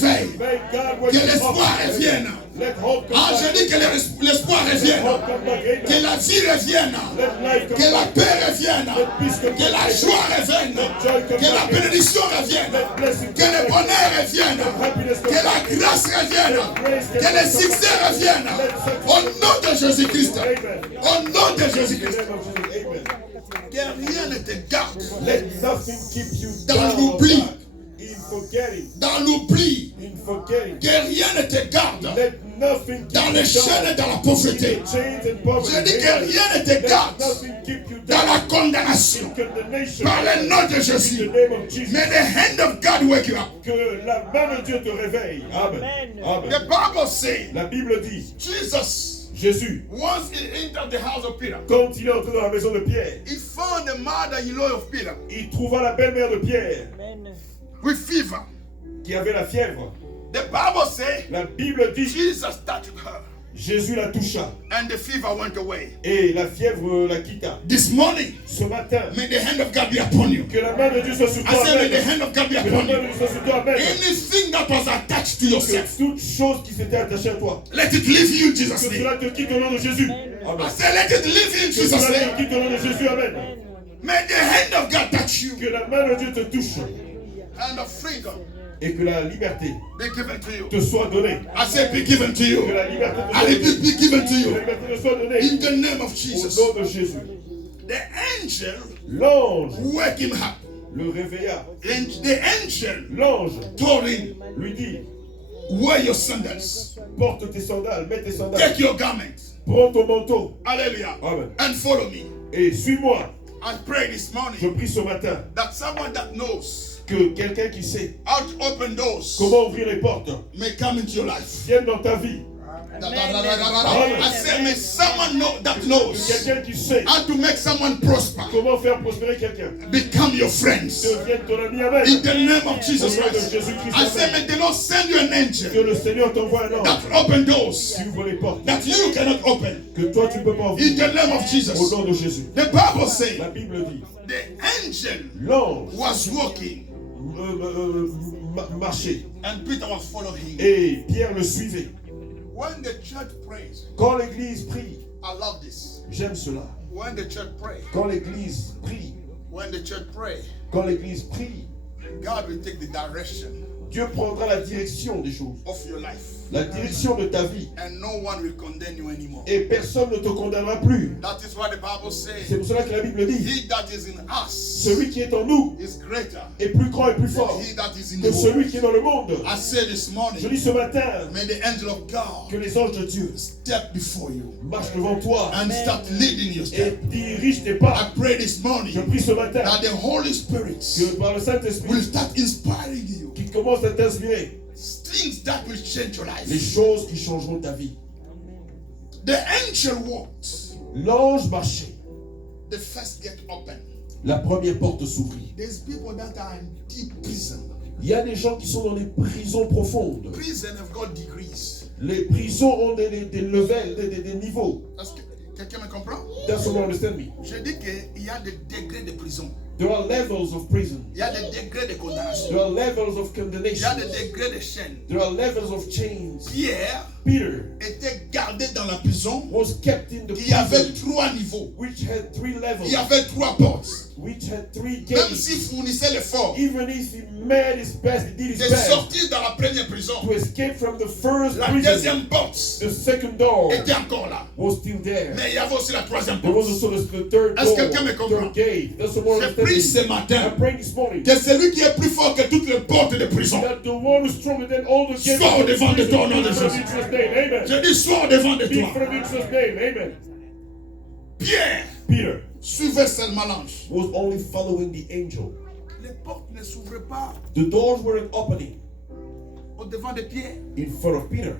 réveille. Que l'espoir revienne. Ah, je dis que l'espoir revienne. Que la vie revienne. Que la paix revienne. Que la joie revienne. Que la bénédiction revienne. Que le bonheur revienne. Que la grâce revienne. Que le succès revienne. Au nom de Jésus-Christ. Au nom de Jésus-Christ. Que rien ne te garde dans l'oubli. Dans l'oubli. Que rien ne te garde dans les chaînes et dans la pauvreté. Je dis que rien ne te garde dans la condamnation. Par le nom de Jésus. May the hand of God wake you up. Que la main de Dieu te réveille. Amen. Amen. The Bible says, la Bible dit, Jésus, once he entered the house of Peter, quand il est entré dans la maison de Pierre, he found the mother-in-law of Peter. Il trouva la belle-mère de Pierre. Amen. With fever. Qui avait la fièvre. The Bible says, la Bible dit, Jesus touched her. Jésus la toucha. And the fever went away. Et la fièvre la quitta. This morning, ce matin, may the hand of God be upon you. Que la main de Dieu soit sur toi. I said, may the hand of God be upon you. Anything that was attached to yourself, toute chose qui s'était attachée à toi, let it leave you in Jesus' name. Que cela te quitte au nom de Jésus. Amen. I said, let it leave you in Jesus' name. Que cela te quitte au nom de Jésus. Amen. May the hand of God touch you. Que la main de Dieu te touche. And of freedom. Et que la liberté te soit donnée. I said be given to you. Que la liberté be given to you. Que la liberté te soit donnée. In the name of Jesus. Au nom de Jésus. The angel, l'ange, wake him up. Le réveilla. And the angel, l'ange, told him, lui dit, wear your sandals. Porte tes sandales, mets tes sandales. Take your garments. Prends ton manteau. Hallelujah. Amen. And follow me. Et suis-moi. I pray this morning. Je prie ce matin. That someone that knows. Que quelqu'un qui sait how to open doors, comment ouvrir les portes, may come into your life. Vienne dans ta vie. I said, may someone know that knows quelqu'un qui sait how to make someone prosper. Comment faire prospérer quelqu'un. Become your friends. Devienne ton ami. Amen. In the name of Jesus Christ. Jésus-Christ. I said, may the Lord send you an angel. Que le Seigneur t'envoie un ange. That open doors. Qui ouvre les portes. That you cannot open. Que toi tu peux pas ouvrir. In the name of Jesus. Au nom de Jésus. The Bible says. La Bible dit. The angel. L'ange. Was walking. Marcher. And Peter was following him. Et Pierre le suivait. When the church prays, quand l'église prie, I love this. J'aime cela. When the church prays, quand l'église prie, when the church prays, quand l'église prie, God will take the direction. Dieu prendra la direction des choses. Of your life. La direction de ta vie. And no one will condemn you anymore. Et personne ne te condamnera plus. That is what the Bible says. C'est pour cela que la Bible dit. He that is in us. Celui qui est en nous. Is greater. Est plus grand et plus fort. He that is in que celui qui est dans le monde. I said this morning. Je dis ce matin. May the angel of God. Que les anges de Dieu. Step before you. Marchent devant toi. And start leading your step. Et dirige tes pas. I pray this morning. Je prie ce matin. That the Holy Spirit. Que par le Saint-Esprit. Will start inspiring you. Qui commence à t'inspirer. Things that will change your life. Les choses qui changeront ta vie. The angel walked. L'ange marchait. The first gate opened. La première porte s'ouvrit. There's people that are in deep prison. Il y a des gens qui sont dans les prisons profondes. Prison have got degrees. Les prisons ont des levels, des niveaux. Est-ce que quelqu'un me comprend? Does someone understand me? Je dis qu'il y a des degrés de prison. There are levels of prison. Il y a des degrés de condamnation. There are levels of Il y condemnation. a des degrés de chaînes. There are levels of chains. Pierre Peter était gardé dans la prison. Was kept in the Il y avait prison, 3 niveaux. which had 3 levels. Il y avait 3 portes. Which had 3 Même gates. s'il fournissait l'effort Even if he made his best, he did his de best sortir dans la première prison, to escape from the first la prison. deuxième porte The second door était encore là. was still there. Mais il y avait aussi la troisième There was porte. also the third Est-ce door, que quelqu'un me comprend? third gate. Does someone J'ai understand pris me? ce I matin prayed this morning que celui qui est plus fort que toutes les portes de prison that the one who's stronger than all the gates soit of au-devant de prison toi au nom de be from Jésus. Jesus' name. Amen. Je dis soit au-devant de Be toi. from Jesus' name. Amen. Pierre Peter suivait seulement l'ange. was only following the angel. Les portes ne s'ouvraient pas The doors weren't opening au-devant de Pierre. in front of Peter.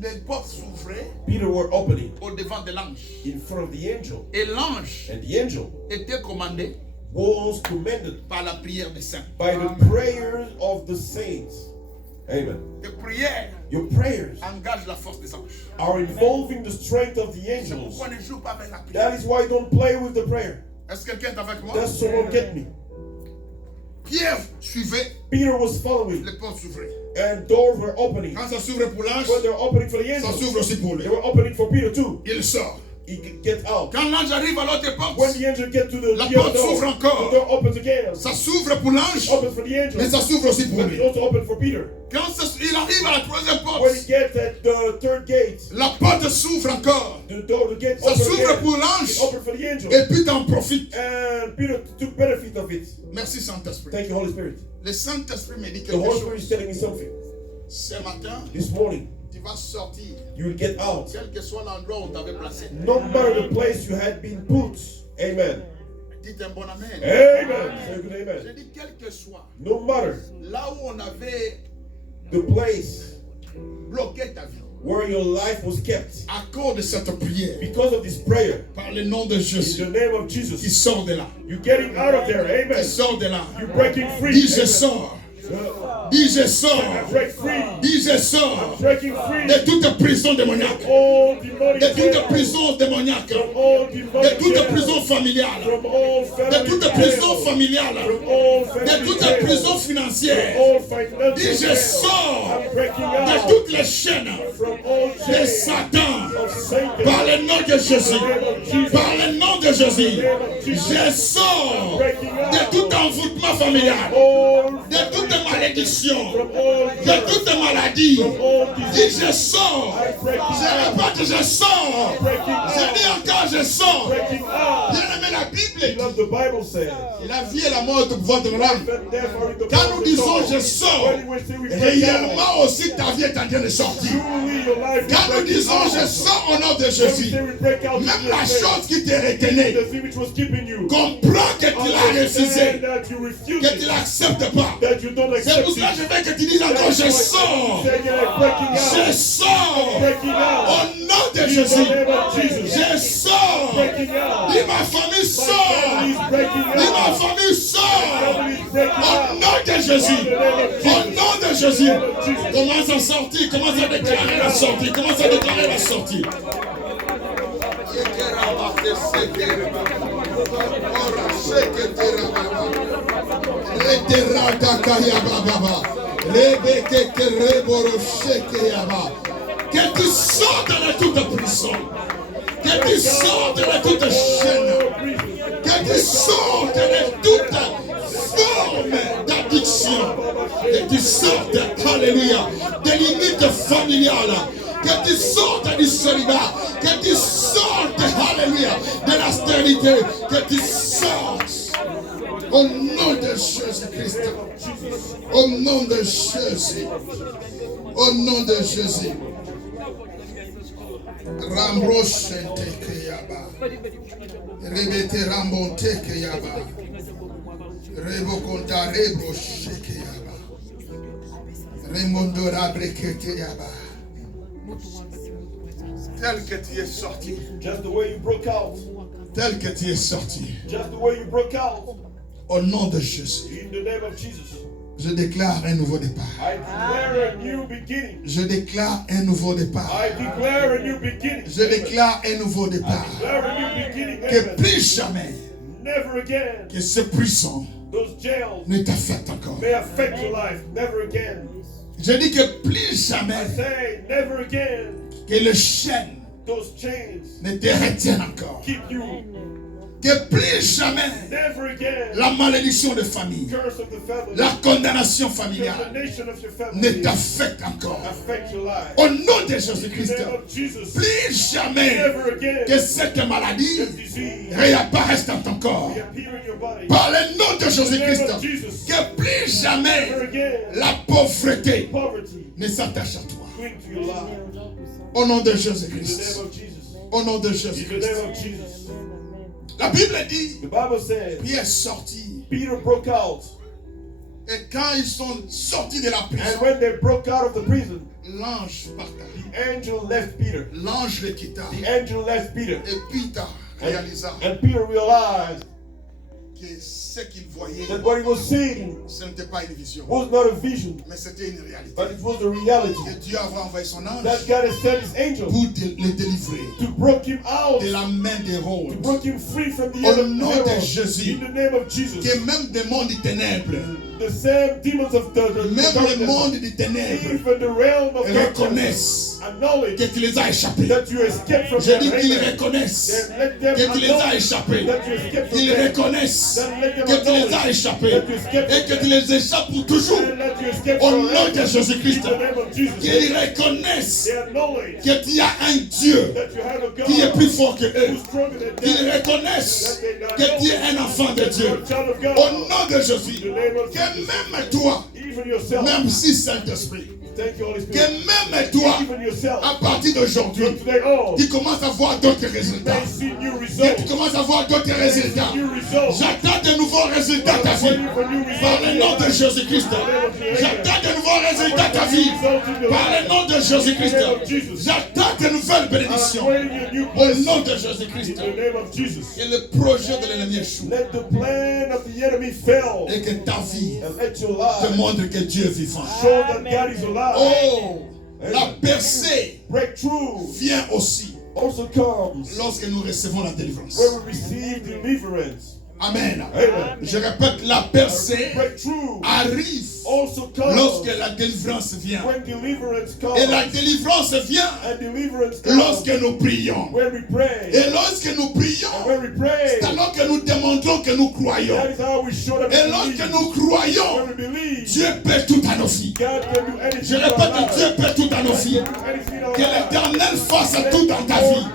Les portes s'ouvraient Peter were opening au-devant de l'ange. in front of the angel. Et l'ange And the angel était commandé was commanded par la prière des saints. by the prayers of the saints. Amen. Les prières Your prayers engagent la force des anges. are involving the strength of the C'est angels. pourquoi ne joue pas avec la prière. That is why don't play with the prayer. Est-ce que quelqu'un est avec moi? Does someone get me? Pierre suivait, Peter was following, les portes s'ouvraient. and doors were opening. Quand ça s'ouvre pour l'ange, When they were opening for the ça angels, s'ouvre aussi pour lui. they were opening for Peter too. Il sort. He gets out. Quand l'ange arrive à l'autre porte, When the angel gets to the la other porte door, s'ouvre encore. the door opens again. Ça s'ouvre pour l'ange, Opens for the mais angel, ça s'ouvre aussi pour but lui. it also opens for Peter. Quand il arrive à la troisième When porte, he gets at the third gate, la porte s'ouvre encore. the gate Ça opens s'ouvre again. pour It l'ange, opened for the angel. et puis t'en profites. And Peter took benefit of it. Merci Saint-Esprit. Thank you, Holy Spirit. Le Saint-Esprit me dit The quelque Holy Spirit is chose. telling me something. Ce matin, This morning, tu vas sortir, you will get out. quel que soit l'endroit où on t'avait placé. No matter the place you had been put. Amen. Dites un bon amen. Amen. Say a good Je amen. dis quel que soit, No matter là où on avait the place bloqué ta vie, where your life was kept, à cause de cette prière, because of this prayer, par le nom de in Jésus, the name of qui Jesus, sort de là, you're getting out of there. qui Amen. sort de là. You're breaking free. Dis je Amen. sors, Uh, dis je I sors, break free. dis je sors Breaking free. de toute prison démoniaque, All demonic de toute jail. prison démoniaque, From all de demonic toute jail. prison familiale, From all de family toute jail. prison familiale, From all de family toute jail. prison financière. All financial Dis je jail. sors I'm breaking de out toutes les chaînes from all de jail Satan. of Satan. Par le nom de Jésus, par le nom de Jésus, je sors de tout envoûtement familial, All de toute malédiction, from all de toute maladie. all Dis je sors, je répète, je sors, je dis encore je sors. breaking out. Bien aimé, la Bible dit, Love the Bible says. la vie et la mort est au pouvoir de la langue. That death are in the Quand power nous of the disons tongue. je sors, When we say we break out, réellement aussi ta vie est en train de sortir. truly your life is Quand nous breaking disons out. je sors au nom de When we Jésus, say we break out, même in la Jesus' name, chose qui te retenait, the thing which was keeping you, comprends que tu l'as refusé, understand that you refuse que tu it, l'acceptes pas. that you don't C'est accept pour cela que it. je veux que tu dises encore je sors, Say you're breaking je out, sors breaking out. au nom de In the Jésus. name of Jesus, Je sors. breaking out. Dis ma famille My sort. family is breaking Dis ma out. famille sort. Family is breaking Au out. nom de Jésus. In the name of Au Jesus. nom de Jésus. Commence à sortir. Commence à déclarer la sortie. Commence à déclarer la sortie. Que tu sortes de toute prison. Que tu sortes de toute chaîne. Que tu sortes de toute forme d'addiction. Que tu sortes, alléluia, des limites familiales. Que tu sortes du célibat. Que tu sortes, alléluia, de la stérilité. Que tu sortes. Au nom de Jésus-Christ. Au nom de Jésus. Au nom de Jésus. Rambrochente Keyaba. Rebete Rambonte Keyaba. Rebokonta Rebroche Keyaba. Remondora Brekete Yaba. Tel que tu es sorti. Just the way you broke out. Tel que tu es sorti. Just the way you broke out. Au nom de Jésus. In the name of Jesus. Je déclare un nouveau départ. I declare a new beginning. Je déclare un nouveau départ. I declare a new beginning. Je déclare un nouveau départ. Declare a new beginning. Que Amen. plus jamais Never again. que ces prisons Those jails ne t'affectent encore. may affect your life. Never again. Je dis que plus I jamais say never again. que les chaînes Those chains ne te retiennent encore. keep you. Que plus jamais Never again. la malédiction de famille, Curse of the family. la condamnation familiale Condemnation of your ne family. t'affecte encore. Affect your life. Au nom de In Jésus-Christ, the name of Jesus. plus jamais Never again. que cette maladie This disease réapparaisse dans ton corps. appear in your body. Par le nom de In the name Jésus-Christ, of Jesus. que plus jamais Never again. la pauvreté Poverty ne s'attache à toi. cling to your life. Au nom de In the Jésus-Christ. name of Jesus. Au nom de In the Jésus-Christ. name of Jesus. La Bible dit, The Bible says Pierre est sorti. Peter broke out. Et quand ils sont sortis de la And prison, when they broke out of the prison, l'ange parta. the angel left Peter. L'ange le quitta. The angel left Peter. Et Peter réalisa And Peter realized que ce qu'il voyait, that what he was seeing ce n'était pas une vision, was not a vision, mais c'était une réalité. but it was the reality. Que Dieu avait envoyé son ange That God has sent his angel pour le délivrer to break him out, de la main to d'Hérode. break him free from the Au end of nom de Herod. Jésus. In the name of Jesus. Que même des mondes des ténèbres, The same demons of the même le darkness, monde des ténèbres even the realm of darkness, reconnaissent acknowledge qu'il les a échappés. that you escaped from Je them. dis qu'ils Amen. reconnaissent Then let them qu'il les a acknowledge échappés. that you escaped from Qu'ils them. reconnaissent Then let them que tu les as acknowledge échappés that you escaped et from que tu them. les échappes pour toujours. And let you escape Au from nom them. de Jésus-Christ, In the name of Jesus. qu'ils reconnaissent They acknowledge que tu as un Dieu that you have a God qui est plus fort que eux. who's stronger than Qu'ils them. reconnaissent que tu es un enfant de Dieu. You're a child of God. Au nom de Jésus, In the name of que Jesus. même toi, Even yourself. même si Saint-Esprit, Thank you, Holy que Spirit. même toi, Even yourself. à partir d'aujourd'hui, From today on, tu commences à voir d'autres résultats. may see new Que results. tu commences à voir d'autres résultats. New results. J'attends de nouveaux résultats ta vie. Waiting for new results. Par le nom de Jésus-Christ. J'attends de nouveaux résultats ta vie. Par le nom de Jésus-Christ. J'attends de nouvelles bénédictions. Au nom de Jésus-Christ. In the name of Jesus. Que le projet de l'ennemi échoue. Let the plan of the enemy fail. Et que ta vie And let your te life montre que Dieu est vivant. show that God is alive. Oh, la percée Breakthrough vient aussi also comes lorsque nous recevons la délivrance. when we receive deliverance. Amen. Amen. Je répète, la percée Breakthrough arrive also comes lorsque la délivrance vient. when deliverance comes. Et la délivrance vient And deliverance comes lorsque nous prions. when we pray. Et lorsque nous prions, And when we pray, c'est alors que nous démontrons que nous croyons. that is how we show that Et we lorsque believe. nous croyons, When we believe, Dieu peut tout à nos vies. God can do anything Je in our répète, lives. Dieu peut tout à nos vies. God can do anything in our Que lives. l'Éternel fasse tout dans ta vie.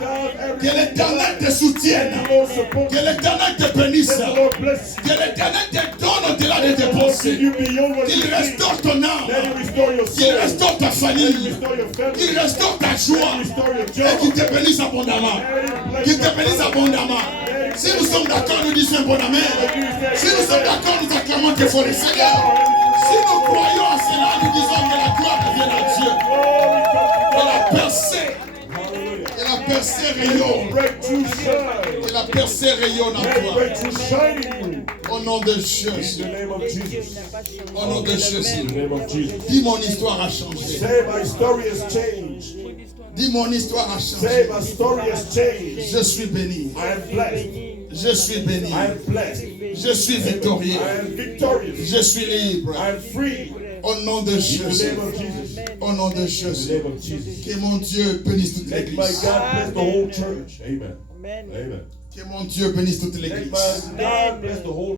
Que l'Éternel te soutienne. Que l'Éternel te bénisse. Que l'Éternel te donne au-delà de tes pensées. Qu'il restaure ton âme. Qu'il restaure ta famille. Qu'il restaure ta joie. Et qu'il te bénisse abondamment. Qu'il te bénisse abondamment. Si nous sommes d'accord, nous disons bon amen. Si nous sommes d'accord, nous acclamons que faut le Seigneur. Si nous croyons à cela, nous disons que la gloire revienne à Dieu. Que la percée, que la percée rayonne. Que la percée rayonne en toi. Au nom de Jésus. Au nom de Jésus. Dis mon histoire a changé. Say my story has changed. Dis mon histoire a Say changé. my story has changed. Je suis béni. I am blessed. Je suis béni. I am blessed. Je suis victorieux. I am victorious. Je suis libre. I am free. Au nom de In the Jésus. name of Jesus. Au nom de In the Jésus. name of Jesus. Que mon Dieu bénisse toute Let my l'église. God bless the whole church. Amen. Amen. Que mon Dieu bénisse toute Let l'église. my God bless the whole